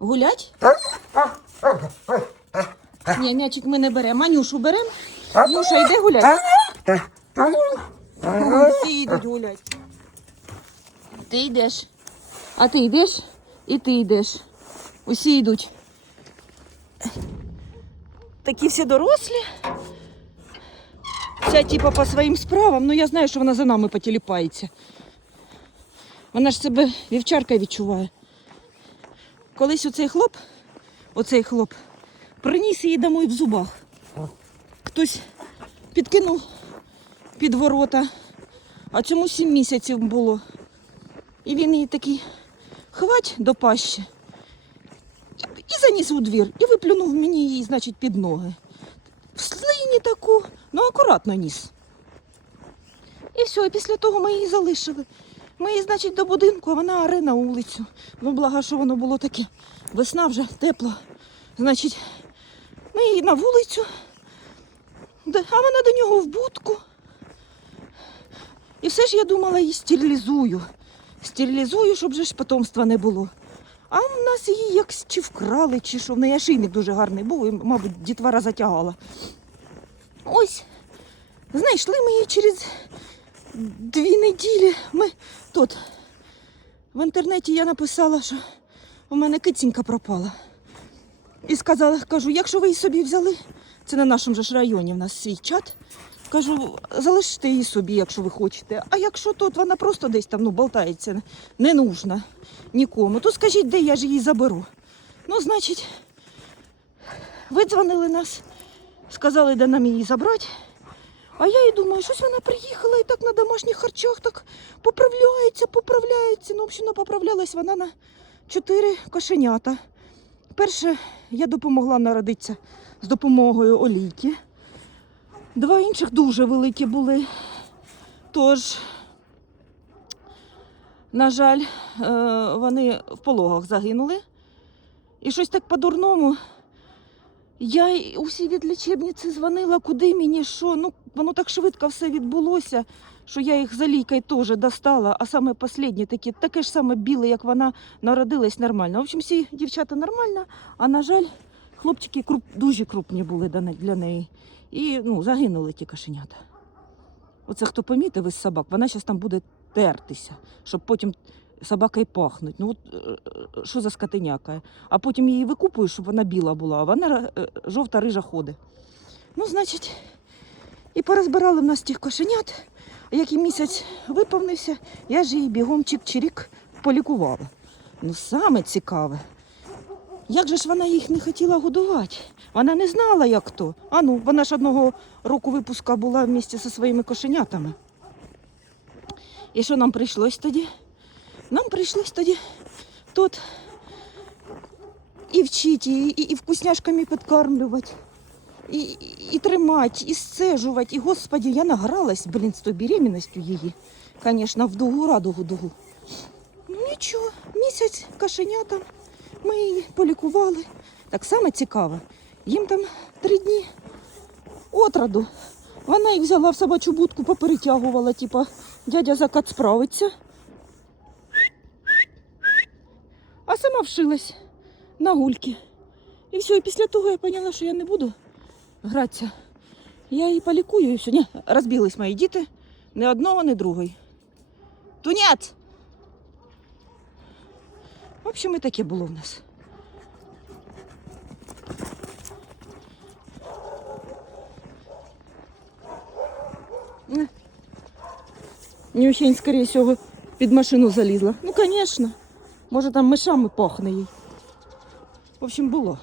Гулять? Ні, м'ячик ми не беремо. Манюшу беремо. Нюша, йде гулять. Всі йдуть гулять. Ти йдеш. А ти йдеш? І ти йдеш. Усі йдуть. Такі всі дорослі. Ця типа по своїм справам, ну я знаю, що вона за нами потіліпається. Вона ж себе вівчарка відчуває. Колись оцей хлоп, оцей хлоп, приніс її домой в зубах. Хтось підкинув під ворота, а цьому сім місяців було. І він її такий хвать до пащі і заніс у двір, і виплюнув мені її, значить, під ноги. В слині таку, ну акуратно ніс. І все, і після того ми її залишили. Ми її, значить, до будинку, а вона оре на вулицю. Ну, благо, що воно було таке. Весна вже тепло. Значить, ми її на вулицю, а вона до нього в будку. І все ж я думала, її стерилізую. Стерилізую, щоб же ж потомства не було. А в нас її як чи вкрали, чи що. В неї шийник дуже гарний був, і, мабуть, дітвора затягала. Ось, знайшли ми її через дві неділі. Ми тут. В інтернеті я написала, що у мене кицінька пропала. І сказала, кажу, якщо ви її собі взяли, це на нашому ж районі в нас свій чат. Кажу, залиште її собі, якщо ви хочете. А якщо тут вона просто десь там ну, болтається, не нужна нікому, то скажіть, де я ж її заберу. Ну, значить, видзвонили нас, сказали, де нам її забрати. А я і думаю, щось вона приїхала і так на домашніх харчах так поправляється, поправляється. Ну, в общем, поправлялась вона на чотири кошенята. Перше, я допомогла народитися з допомогою олійки. Два інших дуже великі були. Тож, на жаль, е, вони в пологах загинули. І щось так по-дурному. Я усі від лічебниці дзвонила, куди мені, що. Ну, воно так швидко все відбулося, що я їх за лікою теж достала, а саме останнє таке, таке ж саме біле, як вона народилась нормально. В общем, всі дівчата нормально, а на жаль, хлопчики круп, дуже крупні були для неї. І ну, загинули ті кошенята. Оце хто помітив із собак, вона зараз там буде тертися, щоб потім собака й пахнуть. Ну от що за скотиняка? А потім її викупуєш, щоб вона біла була, а вона е, жовта рижа ходить. Ну, значить, і порозбирали в нас тих кошенят. Як і місяць виповнився, я ж її бігом чик-чирік полікувала. Ну, саме цікаве. Як же ж вона їх не хотіла годувати? Вона не знала, як то. А ну, вона ж одного року випуска була в місті зі своїми кошенятами. І що нам прийшлось тоді? Нам прийшлось тоді тут і вчити, і, і, і вкусняшками підкармлювати, і, і, і тримати, і сцежувати. І, господі, я награлась, блін, з тою беременністю її. Звісно, в дугу радугу дугу. Нічого, місяць кошенятам ми її полікували. Так само цікаво. Їм там три дні отраду. Вона їх взяла в собачу будку, поперетягувала, типа дядя закат справиться. А сама вшилась на гульки. І все, і після того я поняла, що я не буду гратися. Я її полікую і все. Ні, розбіглись мої діти. Ні одного, ні другої. Тунят! В общем, і таке було в нас. Нюхень, скорее всього, під машину залізла. Ну, звісно. Може, там мишами пахне їй. В общем, було.